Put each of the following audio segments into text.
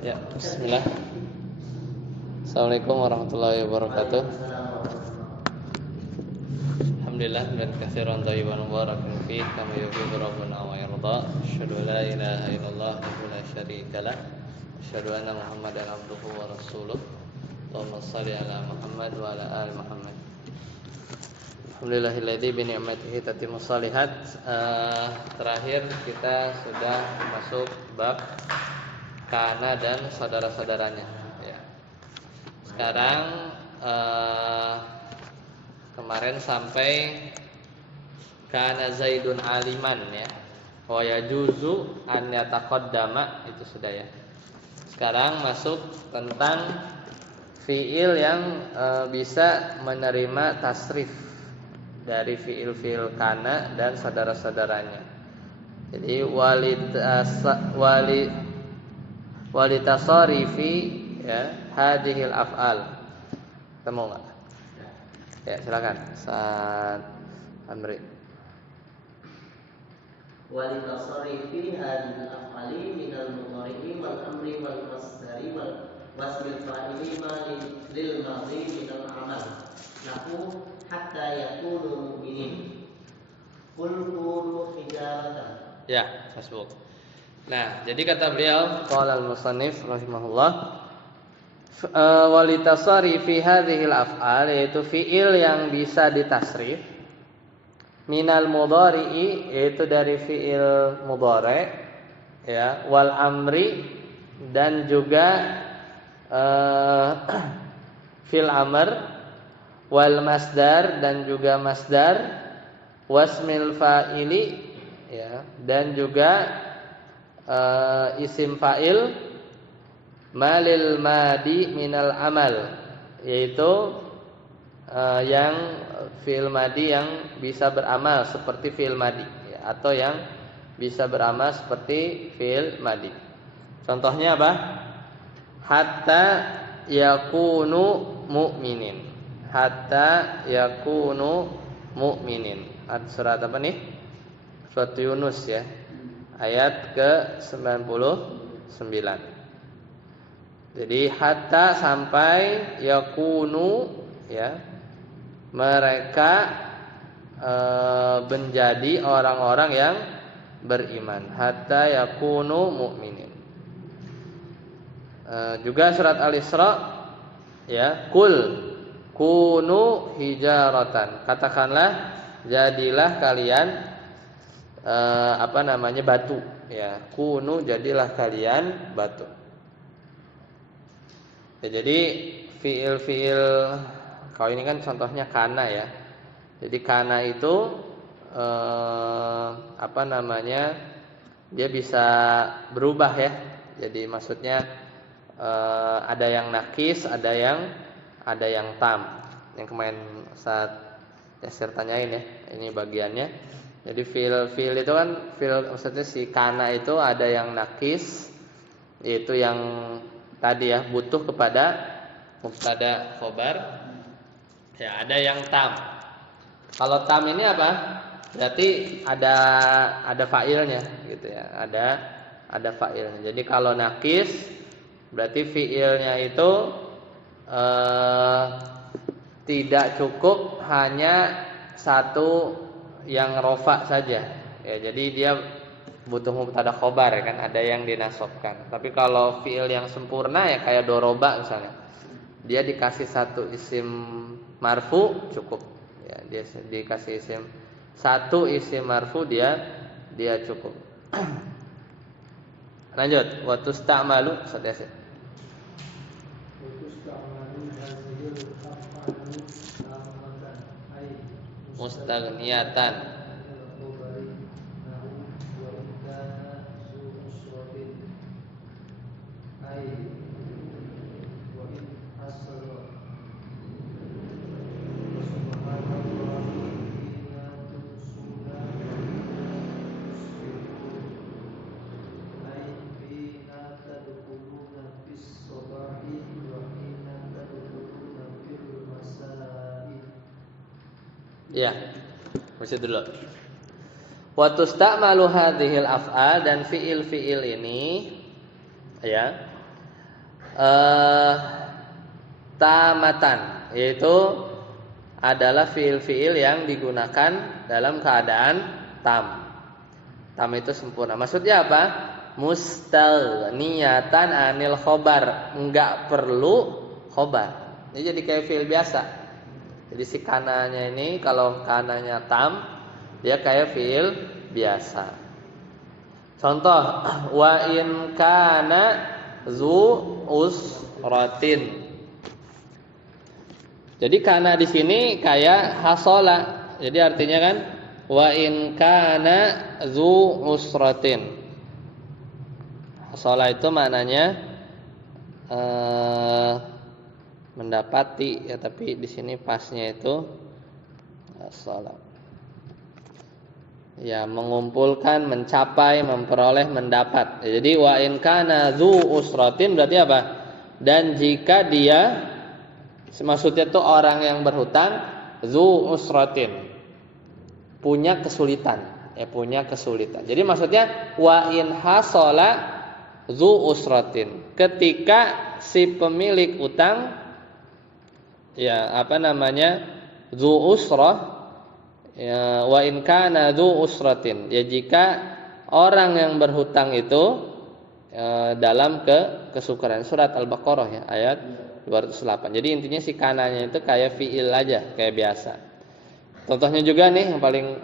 Ya, bismillah. Assalamualaikum warahmatullahi wabarakatuh. Alhamdulillah dan katsiran thayyiban mubarakan fi kama yuhibbu rabbuna wa yarda. Asyhadu an la ilaha illallah wa la syarika lah. Asyhadu anna Muhammadan abduhu wa rasuluh. Allahumma shalli ala Muhammad wa ala ali Muhammad. Alhamdulillahilladzi bi ni'matihi tatimmus shalihat. Terakhir kita sudah masuk bab kana dan saudara-saudaranya ya. Sekarang kemarin sampai kana Zaidun aliman ya. Wa yajuzu an yataqaddama, itu sudah ya. Sekarang masuk tentang fiil yang bisa menerima tasrif dari fiil-fiil kana dan saudara-saudaranya. Jadi walitasarifi ya hadhil af'al. Ketemu enggak? Ya, silakan. Ustaz Amri. Walitasarifi hadhil af'ali minal mudhari'i wal amri wal masdari wal wasmil fa'ili lil madhi minal amal. Nahu hatta yakunu mu'minin. Qul kunu hijaratan. Ya, masbuk. Nah, jadi kata beliau, qala al-musannif rahimahullah, walitasari fi hadhil af'al, yaitu fiil yang bisa ditasrif, minal mudhari'i, yaitu dari fiil mudhari', ya, wal amri, dan juga fil amr, wal masdar, dan juga masdar, wasmil fa'ili, ya, dan juga isim fa'il malil madi minal amal, yaitu yang fi'il madi yang bisa beramal seperti fi'il madi ya, atau yang bisa beramal seperti fi'il madi. Contohnya apa? Hatta yakunu mu'minin. Hatta yakunu mu'minin. Surat apa nih? Surat Yunus ya. Ayat ke-99. Jadi hatta sampai yakunu ya, mereka menjadi orang-orang yang beriman. Hatta yakunu mu'minin. Juga surat Al-Isra ya, kul kunu hijaratan. Katakanlah, jadilah kalian batu ya. Kunu, jadilah kalian batu ya. Jadi fiil-fiil, kalau ini kan contohnya kana ya. Jadi kana itu dia bisa berubah ya. Jadi maksudnya ada yang nakis, ada yang tam. Yang kemarin saat Yasir tanyain ya, ini bagiannya. Jadi fiil itu kan maksudnya si kana itu ada yang nakis, yaitu yang tadi ya, butuh kepada mubtada khobar. Ya, ada yang tam. Kalau tam ini apa? Berarti ada fa'ilnya gitu ya. Ada fa'ilnya. Jadi kalau nakis berarti fiilnya itu tidak cukup hanya satu yang rofa saja ya. Jadi dia butuh mubtada khobar ya kan, ada yang dinasobkan. Tapi kalau fiil yang sempurna ya kayak doroba misalnya, dia dikasih satu isim marfu cukup ya. Dia dikasih satu isim marfu, dia cukup. Lanjut, wa tusta'malu sadasi. Mustaghniyatan. Ya, masih dulu. Wa tusta'malu hadhil af'al, dan fiil-fiil ini ya tamatan, yaitu adalah fiil-fiil yang digunakan dalam keadaan tam. Tam itu sempurna. Maksudnya apa? Mustalniyatan anil khobar, enggak perlu khobar. Ini jadi kayak fiil biasa. Jadi si kananya ini kalau kananya tam, dia kayak fiil biasa. Contoh, wa in kana zu usratin. Jadi kana di sini kayak hasola. Jadi artinya kan wa in kana zu usratin. Hasola itu maknanya mendapati ya, tapi di sini pasnya itu hasola. Ya, mengumpulkan, mencapai, memperoleh, mendapat. Jadi wa in kana zu usratin berarti apa? Dan jika dia, maksudnya itu orang yang berhutang, zu usratin, punya kesulitan, ya punya kesulitan. Jadi maksudnya wa in hasola zu usratin, ketika si pemilik utang, ya apa namanya, zu usrah, ya, wa in kana zu usratin, ya jika orang yang berhutang itu dalam kesukaran. Surat Al-Baqarah ya, ayat 208. Jadi intinya si kananya itu kayak fiil aja, kayak biasa. Contohnya juga nih yang paling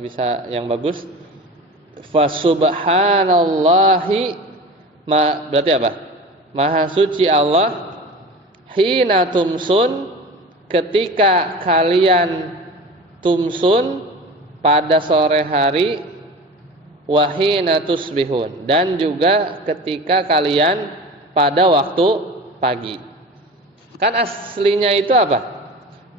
bisa, yang bagus, fa subhanallahi, berarti apa? Maha suci Allah, hina tumsun, ketika kalian tumsun, pada sore hari, wahina tusbihun, dan juga ketika kalian pada waktu pagi. Kan aslinya itu apa?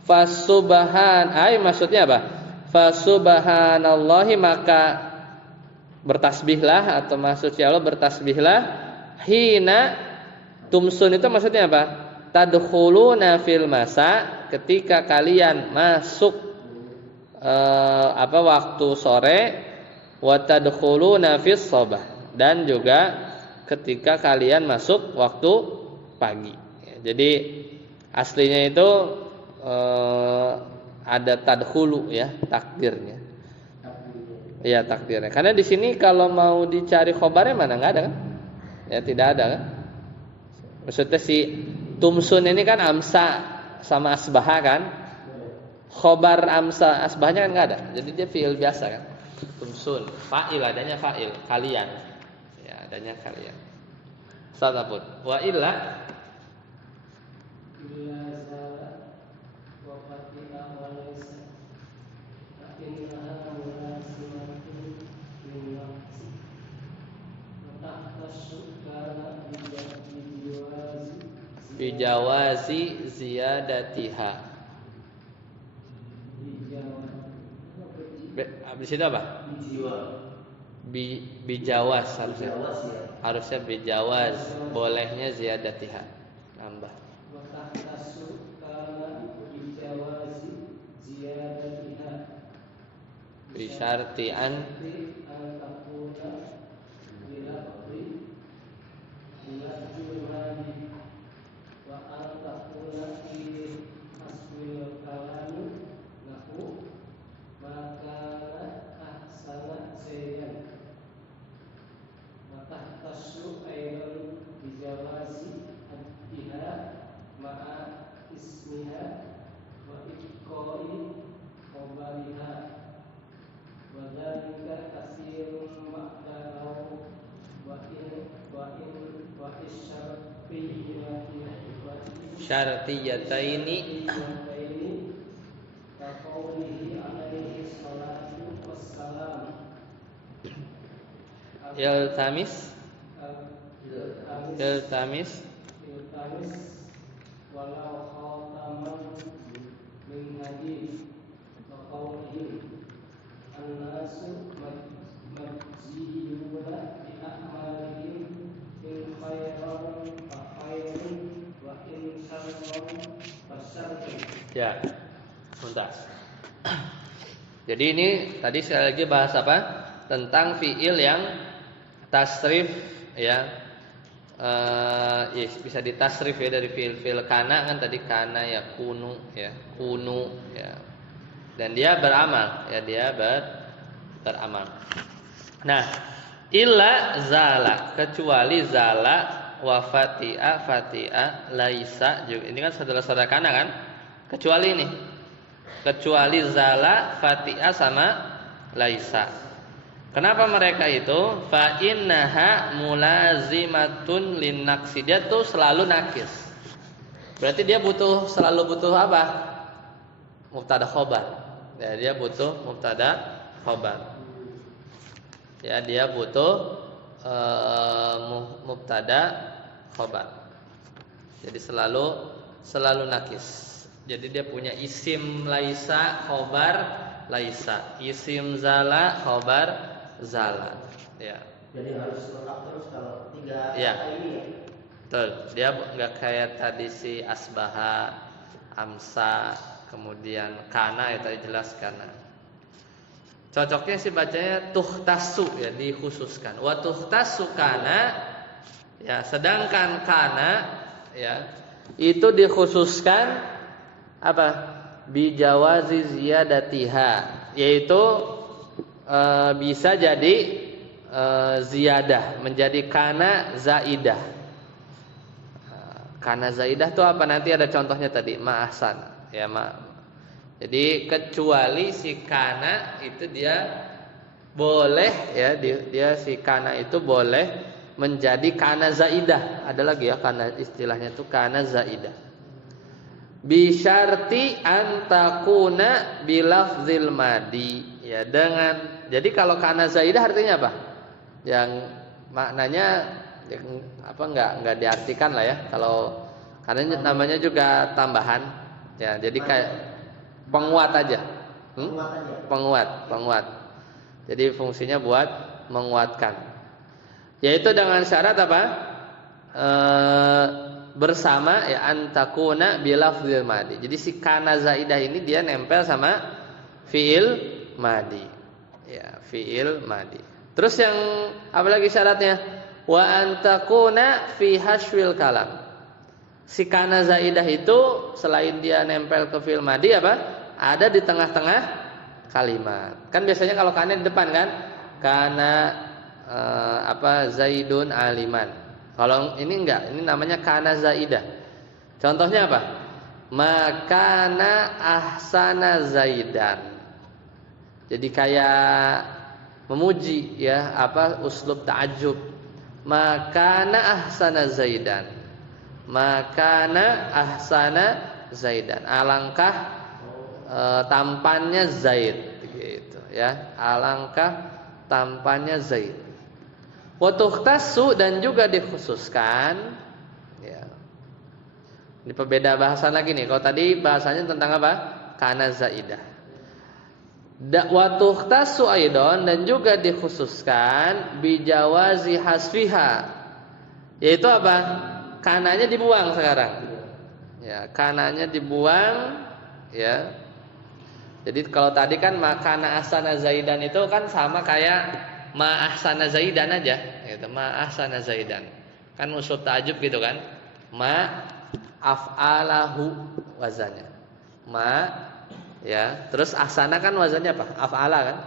Maksudnya apa? Fasubhanallahi, maka bertasbihlah, atau maksudnya Allah bertasbihlah, hina tumsun itu maksudnya apa? Tadkhuluna fil masa, ketika kalian masuk waktu sore, wa tadkhuluna fis sabah, dan juga ketika kalian masuk waktu pagi. Jadi aslinya itu ada tadkhulu ya, takdirnya. Iya, takdirnya. Karena di sini kalau mau dicari khobarnya mana, enggak ada kan? Ya tidak ada kan? Maksudnya si tumsun ini kan amsa sama asbaha kan? Khobar amsa asbahnya kan enggak ada. Jadi dia fiil biasa kan? Tumsun, fa'il, adanya fa'il, kalian. Ya, adanya kalian. Satapun. Wa illa bijawazi ziyadatiha. Di situ apa? Bijawaz harusnya. Harusnya bijawaz, bolehnya ziyadatiha, nambah. Bisyartian syartiyataini iltamis walau khataman min hadis wa qawlihi an-nasu majziyuna bi a'malihim in khairan fa khairun wa in syarran fa syarrun. Ya, tuntas. Jadi ini tadi sekali lagi bahas apa? Tentang fiil yang tasrif ya, ya bisa ditasrif ya dari fiil kana kan tadi kana ya kunu ya ya. Dan dia beramal ya beramal. Nah, illa zala kecuali zala wa fati'a laisa juga. Ini kan saudara-saudara kana kan? Kecuali ini. Kecuali zala, fati'a sama laisa. Kenapa mereka itu? Fa innaha mulazimatun linnaqsi. Dia tuh selalu nakis. Berarti dia selalu butuh apa? Mubtada khobar. Ya, dia butuh mubtada khobar. Ya, dia butuh mubtada khobar. Jadi selalu nakis. Jadi dia punya isim laisa, khobar laisa, isim zala, khobar zala. Ya. Jadi harus lengkap terus kalau 3 ya. kata ini ya. Betul. Dia nggak kayak tadi si asbaha, amsa, kemudian kana ya tadi jelas kana. Cocoknya sih bacanya tuhtasu ya dikhususkan. Wa tuhtasu kana ya, sedangkan kana ya itu dikhususkan apa? Bijawazi ziyadatiha, yaitu bisa jadi ziyadah menjadi kana zaidah. Kana zaidah itu apa? Nanti ada contohnya tadi ma'ahsan ya Jadi kecuali si kana itu dia boleh ya dia si kana itu boleh menjadi kana zaidah. Ada lagi ya kana istilahnya itu kana zaidah. Bi syarti an takuna bilafzil madi ya dengan. Jadi kalau kana zaidah artinya apa? Yang maknanya enggak diartikan lah ya. Kalau karena namanya juga tambahan ya. Jadi kayak penguat aja. Penguat. Jadi fungsinya buat menguatkan. Yaitu dengan syarat apa? Bersama ya antakuna bilafzil madi. Jadi si kana zaidah ini dia nempel sama fiil madi. Ya, fiil madi. Terus yang apa lagi syaratnya? Wa antakuna fi haswil kalam. Si kana zaidah itu selain dia nempel ke fiil madi apa? Ada di tengah-tengah kalimat. Kan biasanya kalau kana di depan kan? Kana Zaidun aliman. Kalau ini enggak, ini namanya kana zaidah. Contohnya apa? Makana ahsana zaidan. Jadi kayak memuji ya, uslub ta'ajjub. Makana ahsana zaidan. Makana ahsana zaidan. Alangkah tampannya Zaid gitu ya. Alangkah tampannya Zaid. Wa tukhtassu dan juga dikhususkan ya. Ini pembeda bahasan lagi nih. Kalau tadi bahasanya tentang apa? Kana zaidah. Wa tukhtassu aidon dan juga dikhususkan bijawazi hasfiha. Yaitu apa? Kananya dibuang sekarang. Ya, kananya dibuang ya. Jadi kalau tadi kan makana ahsana zaidan itu kan sama kayak ma ahsana zaidan aja gitu. Ma ahsana zaidan. Kan usul ta'ajub gitu kan. Ma af'alahu wazannya. Ma ya, terus ahsana kan wazannya apa? Af'ala kan?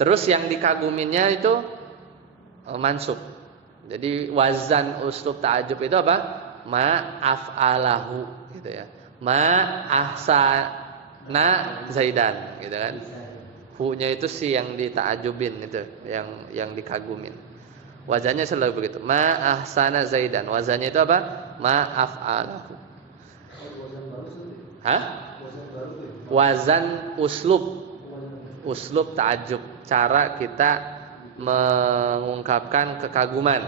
Terus yang dikaguminnya itu mansub. Jadi wazan uslub ta'ajub itu apa? Ma af'alahu gitu ya. Ma ahsana zaidan gitu kan. Hu-nya itu si yang dita'ajubin itu, yang dikagumin. Wazannya selalu begitu. Ma ahsana zaidan. Wazannya itu apa? Ma af'alahu. Hah? Wazan uslub ta'ajub. Cara kita mengungkapkan kekaguman.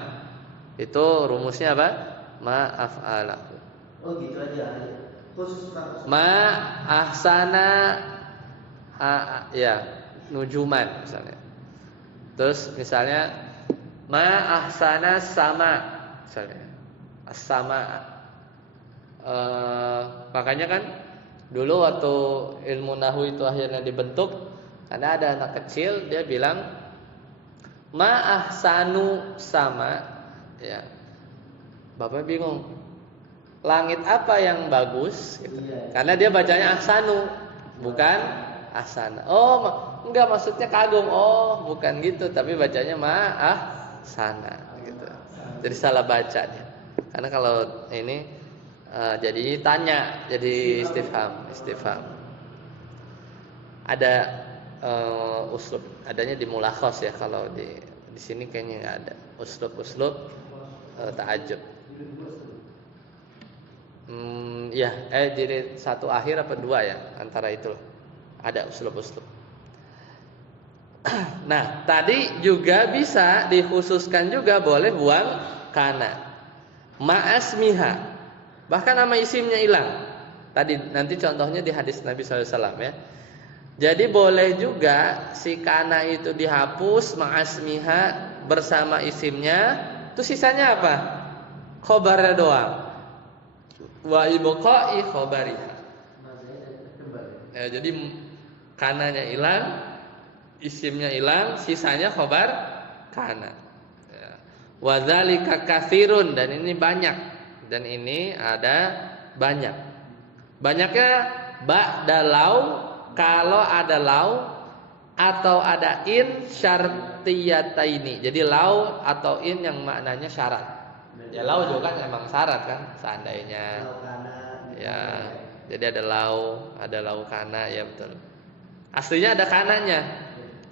Itu rumusnya apa? Ma af'alahu. Oh gitu aja. Ma ahsana ya nujuman misalnya. Terus misalnya ma ahsana sama misalnya. As-sama. Makanya kan dulu waktu ilmu nahwu itu akhirnya dibentuk, karena ada anak kecil dia bilang ma ahsanu sama ya. Bapak bingung. Langit apa yang bagus? Gitu. Karena dia bacanya ahsanu, bukan ahsana. Oh, enggak maksudnya kagum. Oh, bukan gitu, tapi bacanya ahsana gitu. Jadi salah bacanya. Karena kalau ini jadi tanya, jadi istifham. Ada uslub, adanya di mulakhas ya, kalau di sini kayaknya nggak ada uslub ta'ajub. Ya, jadi satu akhir apa dua ya, antara itu ada uslub. Nah, tadi juga bisa dikhususkan juga, boleh buang kana ma'asmiha, bahkan nama isimnya hilang. Tadi nanti contohnya di hadis Nabi SAW ya. Jadi boleh juga si kana itu dihapus ma'asmiha bersama isimnya, terus sisanya apa? Khobarnya doang. Wa ibqa'i khobariha. Ya, jadi kananya hilang, isimnya hilang, sisanya khobar kana. Ya. Wa dzalika katsirun, dan ini banyak. Dan ini ada banyak. Banyaknya ba'da lau, kalau ada lau atau ada in syartiyataini. Jadi lau atau in yang maknanya syarat. Ya lau juga kan emang syarat kan, seandainya. Ya, jadi ada lau kana, ya betul. Aslinya ada kananya.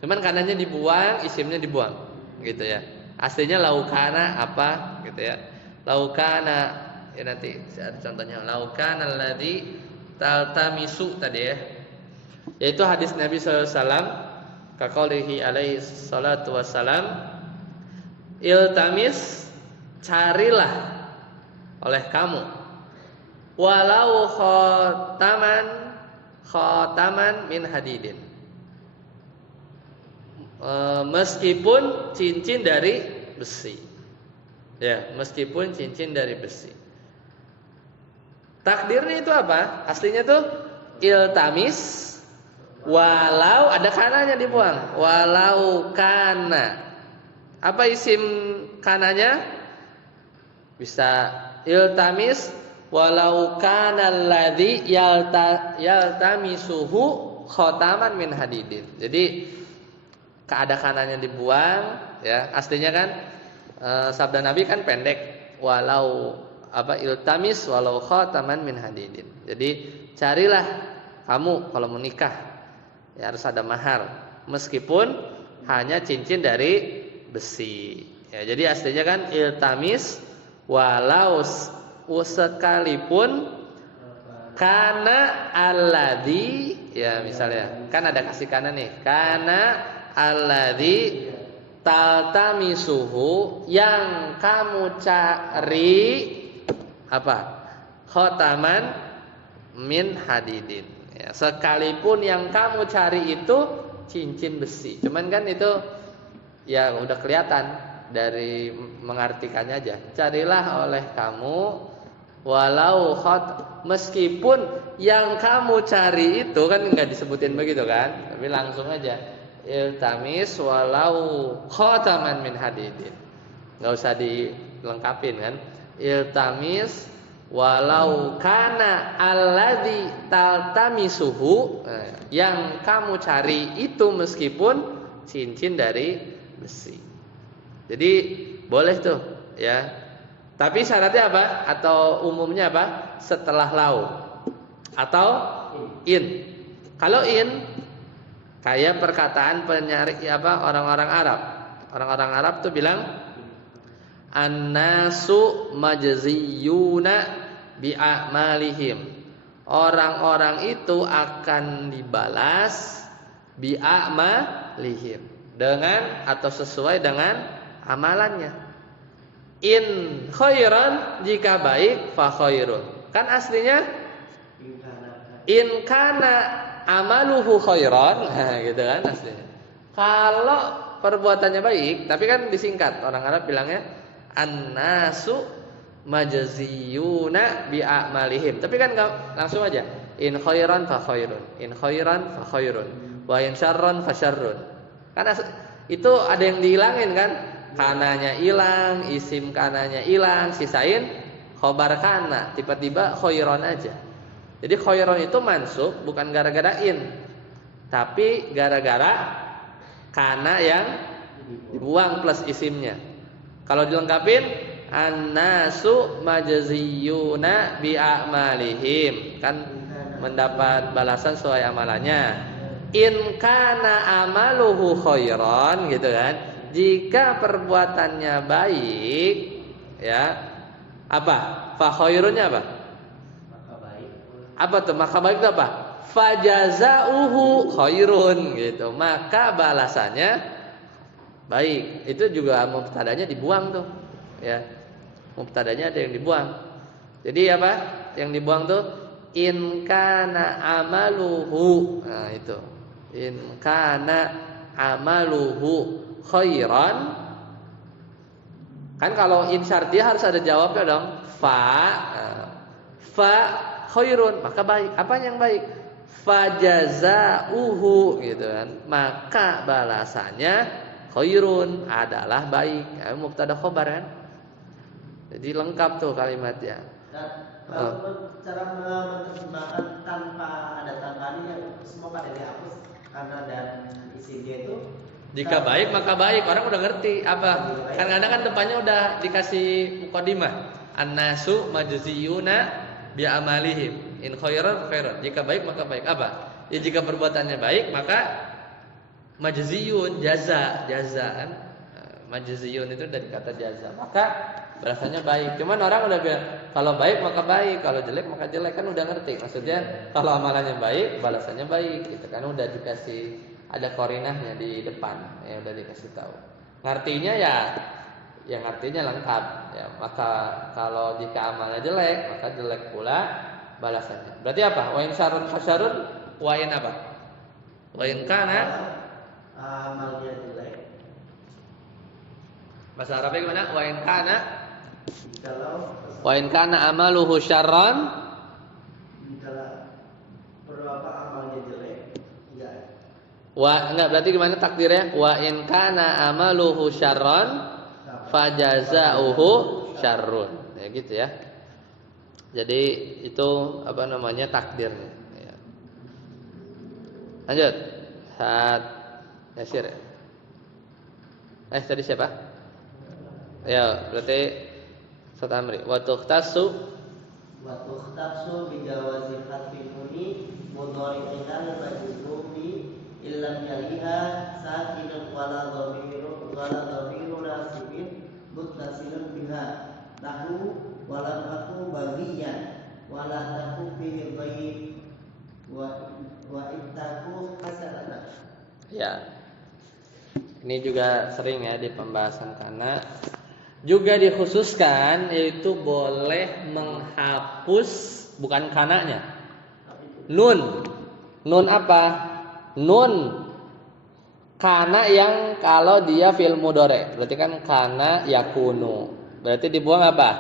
Cuman kananya dibuang, isimnya dibuang. Gitu ya. Aslinya lau kana apa gitu ya. Lau kana, ya nanti ada contohnya. Lau kana alladzi taltamisu tadi ya. Yaitu hadis Nabi SAW, kaqaulihi alaihi salatu wassalam, iltamis, carilah oleh kamu, walau khotaman min hadidin, meskipun cincin dari besi. Ya, meskipun cincin dari besi. Takdirnya itu apa? Aslinya tuh iltamis, walau ada kananya dibuang. Walau kana. Apa isim kananya? Bisa iltamis walau kana alladzi yaltamisuhu khotaman min hadidin. Jadi ada kananya dibuang ya. Aslinya kan sabda Nabi kan pendek. Walau iltamis walau khotaman min hadidin. Jadi carilah kamu kalau menikah ya harus ada mahar, meskipun hanya cincin dari besi. Ya, jadi aslinya kan iltamis walau sekalipun kana alladzi, ya misalnya kan ada kasih kana nih, kana alladzi taltamisuhu, yang kamu cari apa? Khotaman min hadidin. Ya, sekalipun yang kamu cari itu cincin besi. Cuman kan itu ya udah kelihatan dari mengartikannya aja. Carilah oleh kamu walau meskipun yang kamu cari itu kan nggak disebutin begitu kan, tapi langsung aja iltamis walau khotaman min hadidin. Nggak usah dilengkapin kan. Iltamis walau kana alladzi taltamisuhu, yang kamu cari itu meskipun cincin dari besi. Jadi boleh tuh ya. Tapi syaratnya apa? Atau umumnya apa? Setelah lau atau in. Kalau in kayak perkataan penyari orang-orang Arab. Orang-orang Arab tuh bilang an-nasu majziyuna bi'amalihim. Orang-orang itu akan dibalas bi'amalihim, dengan atau sesuai dengan amalannya. In khairan, jika baik, fa khairun. Kan aslinya in kana amaluhu khairan, nah, gitu kan aslinya. Kalau perbuatannya baik, tapi kan disingkat, orang Arab bilangnya an-nasu majziyuna bi'amalihim. Tapi kan enggak langsung aja. In khairan fa khairun, in khairan fa khairun, wa in syarran fa syarrun. Karena itu ada yang dihilangin kan, kananya hilang, isim kananya hilang, sisain khobar kana, tiba-tiba khairon aja. Jadi khairon itu mansub bukan gara-gara in, tapi gara-gara kana yang dibuang plus isimnya. Kalau dilengkapin annasu majziyuna bi a'malihim, kan mendapat balasan sesuai amalannya. In kana amaluhu khairan gitu kan. Jika perbuatannya baik, ya. Apa? Fa khairunnya apa? Maka baik. Apa tuh? Maka baik itu apa? Fajazauhu khairun gitu. Maka balasannya baik. Itu juga mubtadanya dibuang tuh. Ya. Mubtadanya ada yang dibuang. Jadi apa? Yang dibuang tuh in kana amaluhu. Nah, itu. In kana amaluhu khairan. Kan kalau in syartiyah harus ada jawabnya dong. Fa khairun, maka baik. Apa yang baik? Fajazauhu gitu kan. Maka balasannya khairun adalah baik. Mubtada khobar kan. Jadi lengkap tuh kalimatnya. Cara menerjemahkan tanpa ada tambahan yang semua pada dihapus karena dan isi dia itu jika baik maka baik, orang udah ngerti apa. Kan kadang kan depannya udah dikasih mukadimah. An-nasu majziyuna bi amalihim. In khairan khairan. Jika baik maka baik. Apa? Ya jika perbuatannya baik maka majziyun jaza kan. Majziyun itu dari kata jaza. Maka balasannya baik. Cuman orang udah bilang kalau baik maka baik, kalau jelek maka jelek, kan udah ngerti. Maksudnya kalau amalannya baik, balasannya baik gitu kan, udah dikasih ada korinahnya di depan, ya udah dikasih tahu. Ngartinya ya yang artinya lengkap ya. Maka kalau jika amalnya jelek, maka jelek pula balasannya. Berarti apa? Wa in syarrun fasyarrun, wa in apa? Wa in kana amalnya jelek. Bahasa Arabnya gimana? Wa in kana Kalau wa in kana amaluhu syarran, berapa amalnya jelek, enggak. enggak, berarti gimana takdirnya? Wa in kana amaluhu syarran fajazauhu syarrun. Ya gitu ya. Jadi itu apa namanya takdirnya ya. Lanjut. Saat Nasir. Tadi siapa? Ya, berarti Satamri. Wa tukhtasu bi jawazi khatfi nuni mudhari'an majzumi illam yaliha sakinun wala dhamiru nasibin muttasilun biha lahu wala aku bagian wala taku fihi ghaib wa ittaku hasanah. Ya. Ini juga sering ya di pembahasan kana. Juga dikhususkan yaitu boleh menghapus bukan kananya. Nun. Nun apa? Nun kana yang kalau dia fi'il mudhari. Berarti kan kana yakunu. Berarti dibuang apa?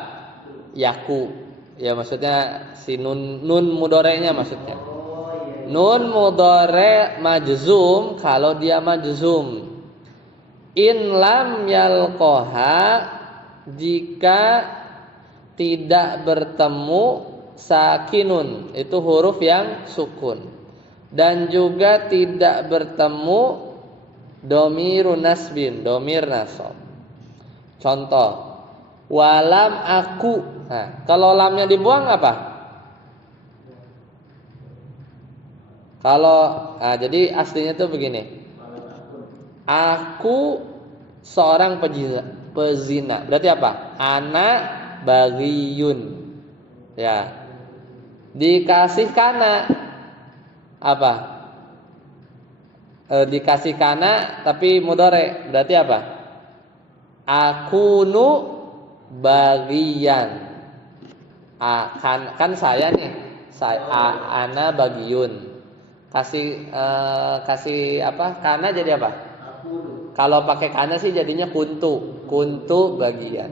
Yaku. Ya maksudnya si nun mudhari'nya maksudnya. Nun mudhari' majzum kalau dia majzum. In lam yalqaha, jika tidak bertemu sakinun, itu huruf yang sukun, dan juga tidak bertemu domirun nasbin, domir nasab. Contoh, walam aku. Nah, kalau lamnya dibuang apa? Jadi aslinya tuh begini. Aku seorang pezina. Berarti apa? Ana bagiyun. Ya. Dikasih kana apa? Dikasih kana tapi mudhari. Berarti apa? Akunu bagian. Kan saya nih. Ana bagiyun. Kasih apa? Kana jadi apa? Kalau pakai kana sih jadinya kuntu bagian.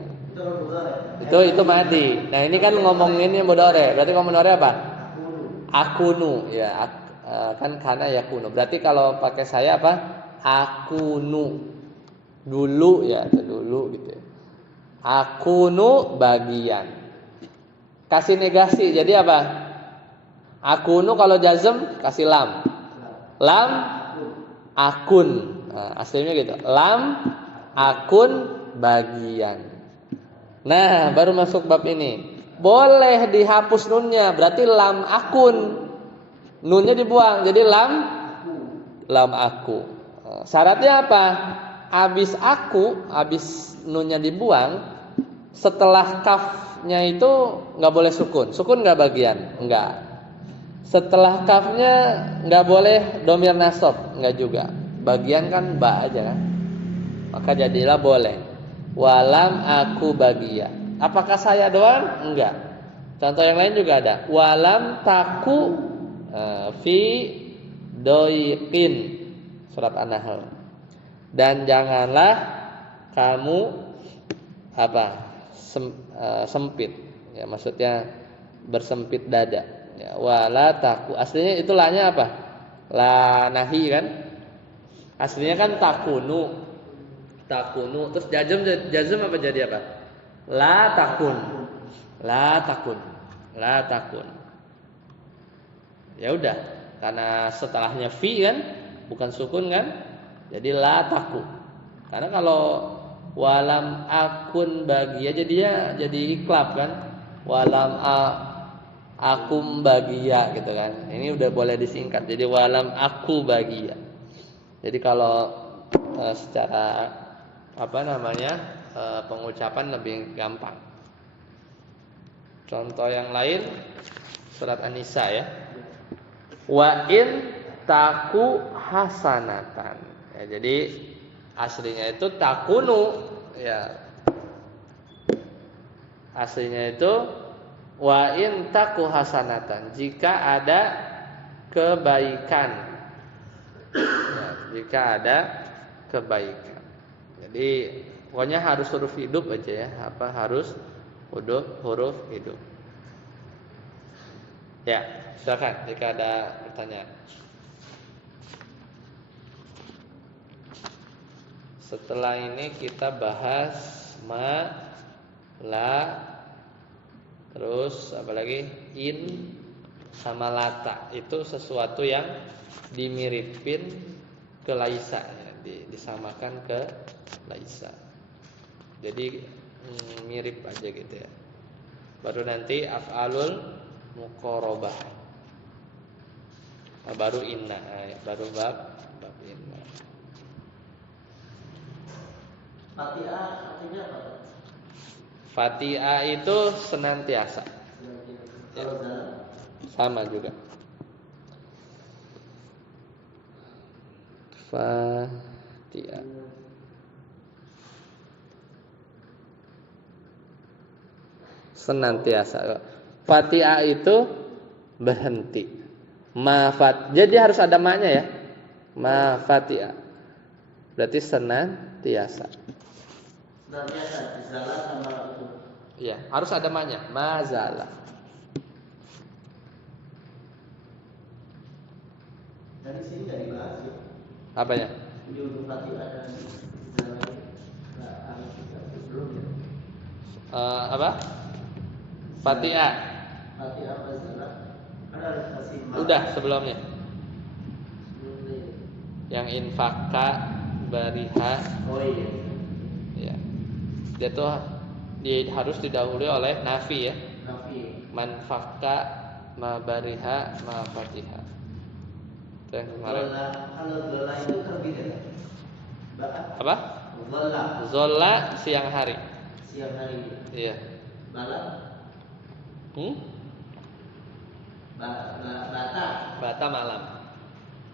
Itu madi. Nah ini kan ngomonginnya mudhari. Berarti kalau mudhari apa? Akunu. Ya, kan kana yakunu. Berarti kalau pakai saya apa? Akunu. Dulu ya, atau dulu gitu ya. Akunu bagian. Kasih negasi jadi apa? Akunu kalau jazm kasih lam. Lam akun. Nah, aslinya gitu. Lam akun bagian. Nah, baru masuk bab ini. Boleh dihapus nunnya, berarti lam akun. Nunnya dibuang, jadi lam aku. Syaratnya apa? Habis aku, habis nunnya dibuang, setelah kafnya itu nggak boleh sukun. Sukun nggak bagian? Nggak. Setelah kafnya nggak boleh domir nasab, nggak juga. Bagian kan ba aja kan. Maka jadilah boleh. Walam aku bagian. Apakah saya doang? Enggak. Contoh yang lain juga ada. Walam taku fi doiqin. Surat An-Nahl. Dan janganlah kamu sempit. Ya, maksudnya bersempit dada. Ya, wala taku. Aslinya itu la-nya apa? La nahi kan? Aslinya kan takunu. Terus jazm apa jadi apa? La takun. Ya udah, karena setelahnya fi kan, bukan sukun kan? Jadi la taku. Karena kalau walam akun bagia jadi iklab kan? Walam akum bagia gitu kan. Ini udah boleh disingkat. Jadi walam aku bagia. Jadi kalau secara pengucapan lebih gampang. Contoh yang lain surat An-Nisa ya. Wa in taku hasanatan. Ya, jadi aslinya itu takunu ya. Aslinya itu wa in taku hasanatan. Jika ada kebaikan. Ya, jika ada kebaikan. Jadi pokoknya harus huruf hidup aja ya. Harus huruf hidup. Ya, silakan jika ada pertanyaan. Setelah ini kita bahas ma, la, terus apa lagi? In sama lata. Itu sesuatu yang dimiripin ke laisa ya, disamakan ke laisa. Jadi mirip aja gitu ya. Baru nanti af'alul muqarabah. Baru inna, baru bab inna. Fatiha artinya apa? Fatiha itu senantiasa. Kalau dalam Sama juga. Fatiha. Senantiasa. Fatiha itu berhenti. Jadi harus ada maknya ya. Fatiha. Berarti senantiasa. senantiasa zala sama itu. Iya, harus ada maknya. Mazala. Dari sini nggak dibahas ya. Apanya? Di ujung Fatiha dan zala nggak harus juga belum ya. Apa? Fatiha. Fatiha apa zala? Ada kasih mak. Udah sebelumnya. Sebelumnya. Yang infaka bariha. Oh iya. Ya. Dia tuh harus didahului oleh nafi ya. Nafi. Man fakka ma bariha ma fatiha. Itu yang kemarin. Kalau zola itu terbeda. Apa? Zola siang hari. Siang hari. Iya. Malam. Bata malam.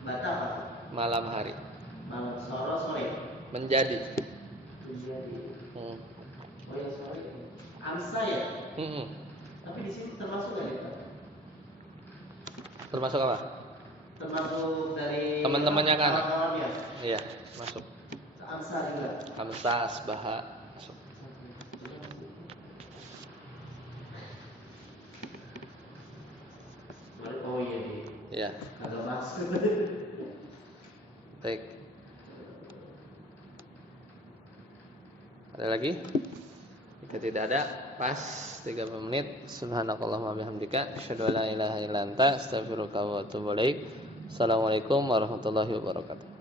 Bata apa? Malam hari. Malam sore. Menjadi. Oh ya sore. Amsa ya. Tapi di sini termasuk nggak ya? Termasuk apa? Termasuk dari teman-temannya kan? Kawan-kawannya. Iya, masuk. Amsa juga. Amsa, asbaha, masuk. Oh iya. Iya. Agak masuk. Baik. Ada lagi? Jika tidak ada, pas 30 menit. Subhanakallahumma bihamdika asyhadu an la ilaha illa anta astaghfiruka wa atubu ilaik. Assalamualaikum warahmatullahi wabarakatuh.